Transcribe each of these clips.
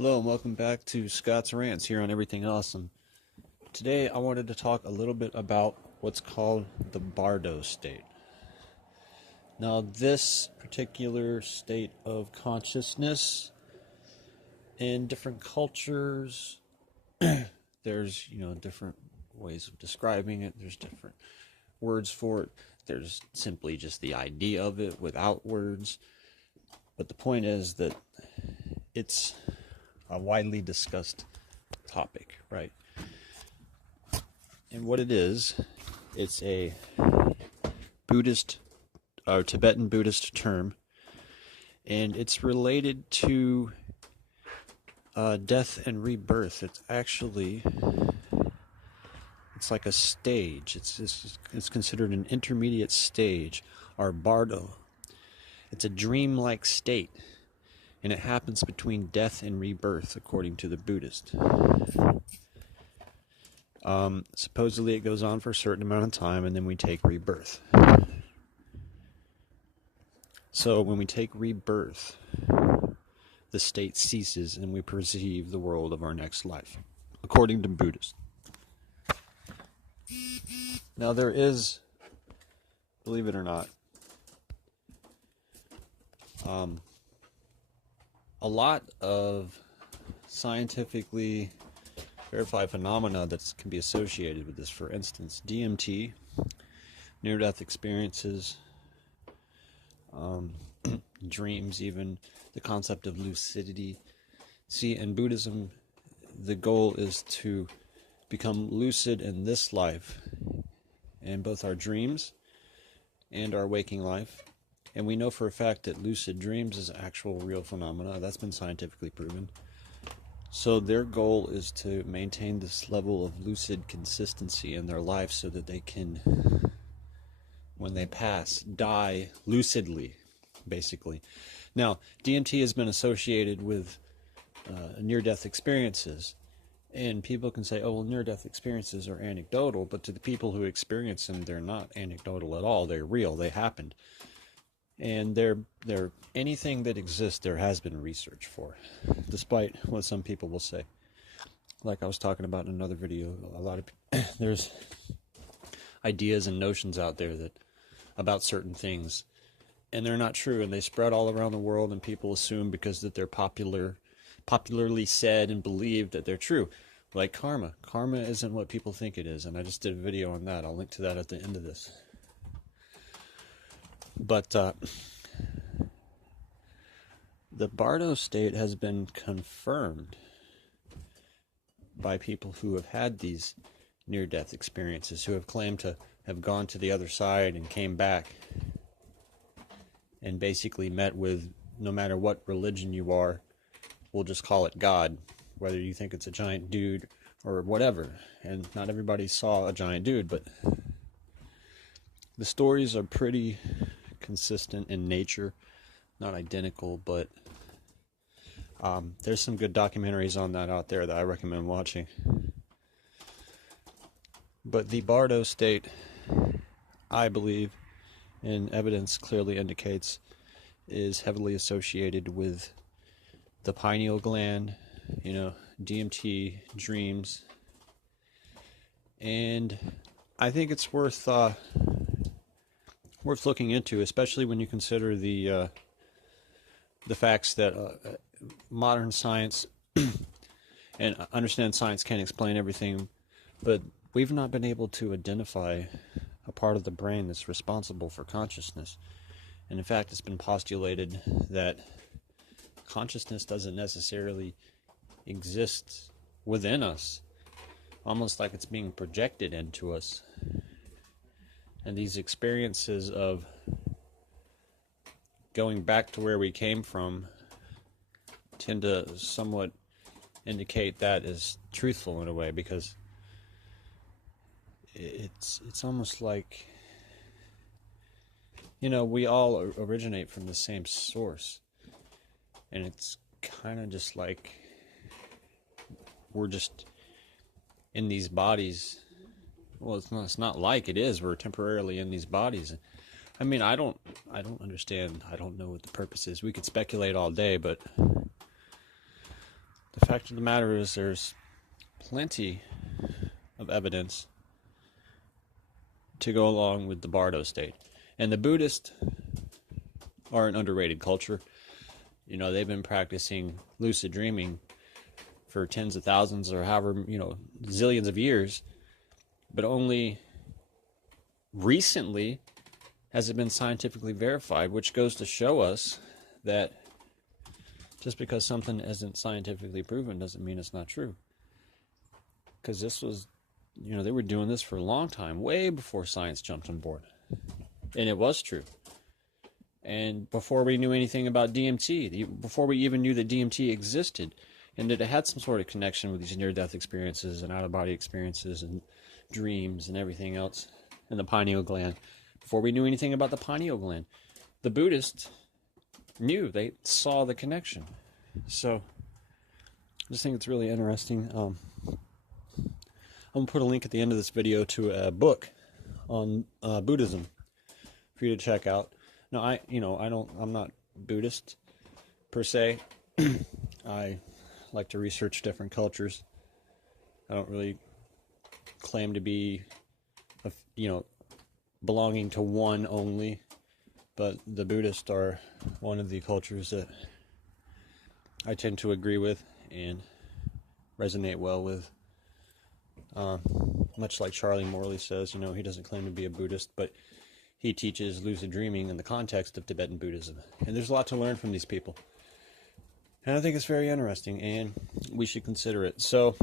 Hello and welcome back to Scott's Rants here on Everything Awesome. Today I wanted to talk a little bit about what's called the Bardo state. Now this particular state of consciousness in different cultures, there's different ways of describing it, there's different words for it, there's simply just the idea of it without words, but the point is that it's a widely discussed topic, right? And what it is, it's a Buddhist or Tibetan Buddhist term, and it's related to death and rebirth. It's like a stage. It's considered an intermediate stage, or Bardo. It's a dream-like state, and it happens between death and rebirth, according to the Buddhist. Supposedly it goes on for a certain amount of time, and then we take rebirth. So when we take rebirth, the state ceases, and we perceive the world of our next life, according to Buddhists. Now there is, believe it or not, a lot of scientifically verified phenomena that can be associated with this. For instance, DMT, near-death experiences, dreams, even the concept of lucidity. See, in Buddhism, the goal is to become lucid in this life, in both our dreams and our waking life. And we know for a fact that lucid dreams is actual real phenomena. That's been scientifically proven. So their goal is to maintain this level of lucid consistency in their life so that they can, when they pass, die lucidly, basically. Now, DMT has been associated with near-death experiences. And people can say, oh, well, near-death experiences are anecdotal. But to the people who experience them, they're not anecdotal at all. They're real. They happened. And they're anything that exists, there has been research for, despite what some people will say. Like I was talking about in another video, there's ideas and notions out there that about certain things, and they're not true, and they spread all around the world, and people assume because that they're popularly said and believed that they're true. Like karma. Karma isn't what people think it is, and I just did a video on that. I'll link to that at the end of this. But the Bardo state has been confirmed by people who have had these near-death experiences, who have claimed to have gone to the other side and came back and basically met with, no matter what religion you are, we'll just call it God, whether you think it's a giant dude or whatever. And not everybody saw a giant dude, but the stories are pretty consistent in nature, not identical, but there's some good documentaries on that out there that I recommend watching. But the Bardo state, I believe, and evidence clearly indicates, is heavily associated with the pineal gland, DMT, dreams, and I think it's worth looking into, especially when you consider the facts that modern science and understand science can't explain everything, but we've not been able to identify a part of the brain that's responsible for consciousness. And in fact, it's been postulated that consciousness doesn't necessarily exist within us, almost like it's being projected into us. And these experiences of going back to where we came from tend to somewhat indicate that as truthful in a way, because it's almost like, we all originate from the same source, and it's kind of just like we're just in these bodies. Well, it's not like it is. We're temporarily in these bodies. I mean, I don't understand. I don't know what the purpose is. We could speculate all day, but fact of the matter is there's plenty of evidence to go along with the Bardo state. And the Buddhists are an underrated culture. You know, they've been practicing lucid dreaming for tens of thousands or however, zillions of years. But only recently has it been scientifically verified, which goes to show us that just because something isn't scientifically proven doesn't mean it's not true. Because this was, they were doing this for a long time, way before science jumped on board. And it was true. And before we knew anything about DMT, before we even knew that DMT existed, and that it had some sort of connection with these near-death experiences and out-of-body experiences and dreams and everything else, and the pineal gland. Before we knew anything about the pineal gland, the Buddhists knew, they saw the connection. So I just think it's really interesting. I'm going to put a link at the end of this video to a book on Buddhism for you to check out. Now, I'm not Buddhist per se. I like to research different cultures. I don't really claim to be, belonging to one only, but the Buddhists are one of the cultures that I tend to agree with and resonate well with. Much like Charlie Morley says, he doesn't claim to be a Buddhist, but he teaches lucid dreaming in the context of Tibetan Buddhism. And there's a lot to learn from these people. And I think it's very interesting, and we should consider it. So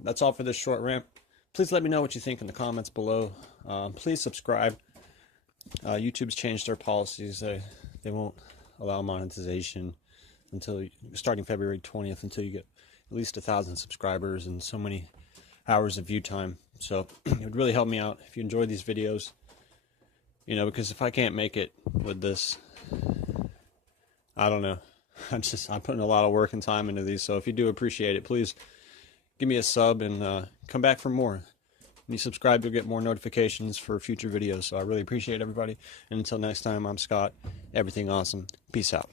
that's all for this short rant. Please let me know what you think in the comments below. Please subscribe. YouTube's changed their policies. They won't allow monetization until starting February 20th until you get at least 1,000 subscribers and so many hours of view time. So it would really help me out if you enjoyed these videos. Because if I can't make it with this, I don't know. I'm putting a lot of work and time into these. So if you do appreciate it, please give me a sub and come back for more. When you subscribe, you'll get more notifications for future videos. So I really appreciate everybody. And until next time, I'm Scott. Everything awesome. Peace out.